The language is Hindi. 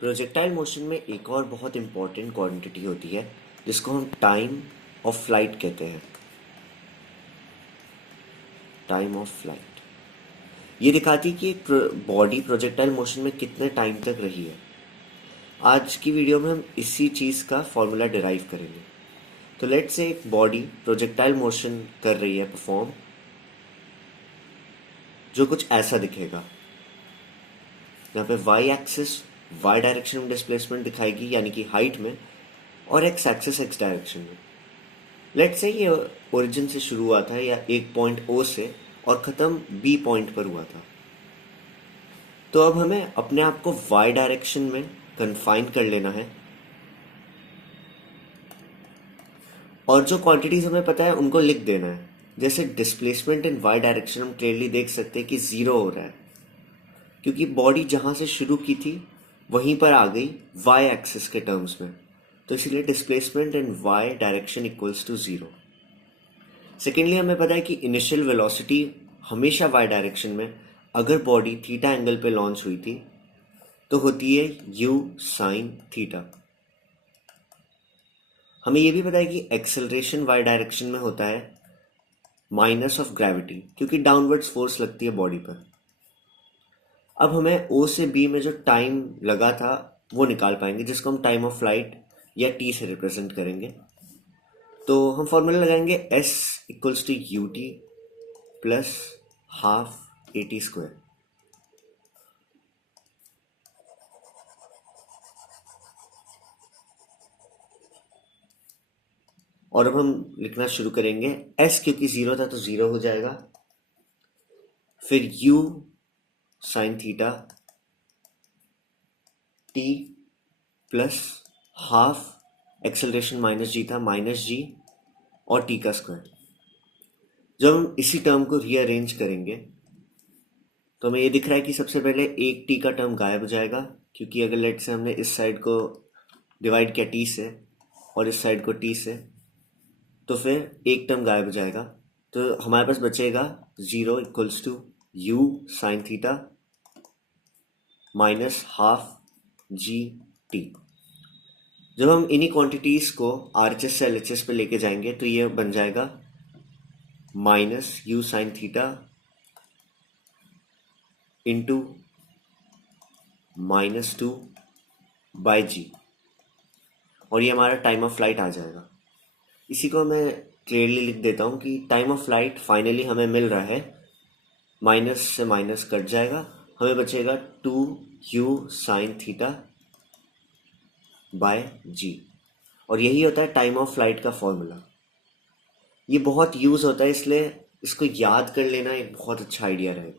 प्रोजेक्टाइल मोशन में एक और बहुत इम्पॉर्टेंट क्वांटिटी होती है जिसको हम टाइम ऑफ फ्लाइट कहते हैं। टाइम ऑफ फ्लाइट ये दिखाती है कि एक बॉडी प्रोजेक्टाइल मोशन में कितने टाइम तक रही है। आज की वीडियो में हम इसी चीज़ का फॉर्मूला डिराइव करेंगे। तो लेट्स से एक बॉडी प्रोजेक्टाइल मोशन कर रही है परफॉर्म, जो कुछ ऐसा दिखेगा। यहाँ पे वाई एक्सिस वाई डायरेक्शन में डिस्प्लेसमेंट दिखाएगी यानी कि हाइट में, और एक्स एक्सिस एक्स डायरेक्शन में। लेट्स से ये ओरिजिन से शुरू हुआ था या एक पॉइंट ओ से और ख़त्म बी पॉइंट पर हुआ था। तो अब हमें अपने आप को वाई डायरेक्शन में कन्फाइन कर लेना है, और जो क्वांटिटीज हमें पता है उनको लिख देना है। जैसे डिस्प्लेसमेंट इन वाई डायरेक्शन हम क्लियरली देख सकते हैं कि ज़ीरो हो रहा है, क्योंकि बॉडी जहाँ से शुरू की थी वहीं पर आ गई वाई एक्सिस के टर्म्स में। तो इसीलिए displacement in y direction equals to zero. Secondly, हमें पता है कि इनिशियल वेलोसिटी हमेशा वाई डायरेक्शन में, अगर बॉडी थीटा एंगल पे लॉन्च हुई थी, तो होती है यू साइन थीटा। हमें यह भी पता है कि एक्सेलरेशन वाई डायरेक्शन में होता है माइनस ऑफ ग्रेविटी, क्योंकि डाउनवर्ड्स फोर्स लगती है बॉडी पर। अब हमें ओ से बी में जो टाइम लगा था वो निकाल पाएंगे, जिसको हम टाइम ऑफ फ्लाइट या टी से रिप्रेजेंट करेंगे। तो हम फॉर्मूला लगाएंगे s equals to u t plus half a t square. और अब हम लिखना शुरू करेंगे। एस क्योंकि ज़ीरो था तो ज़ीरो हो जाएगा, फिर u sine theta t plus half acceleration minus g था, माइनस जी और टी का स्क्वायर। जब हम इसी टर्म को रीअरेंज करेंगे तो हमें ये दिख रहा है कि सबसे पहले एक टी का टर्म गायब हो जाएगा, क्योंकि अगर लेट से हमने इस साइड को डिवाइड किया टी से और इस साइड को टी से, तो फिर एक टर्म गायब हो जाएगा। तो हमारे पास बचेगा zero equals to u sine theta minus half g t. जब हम इन्हीं क्वांटिटीज़ को आरएचएस से एलएचएस पे लेके जाएंगे तो ये बन जाएगा minus u sine theta into minus two by g, और ये हमारा टाइम ऑफ फ्लाइट आ जाएगा। इसी को मैं क्लियरली लिख देता हूँ कि टाइम ऑफ फ्लाइट फाइनली हमें मिल रहा है, माइनस से माइनस कट जाएगा, हमें बचेगा two u sine theta by g. और यही होता है टाइम ऑफ फ्लाइट का फॉर्मूला। ये बहुत यूज़ होता है, इसलिए इसको याद कर लेना एक बहुत अच्छा आइडिया रहेगा।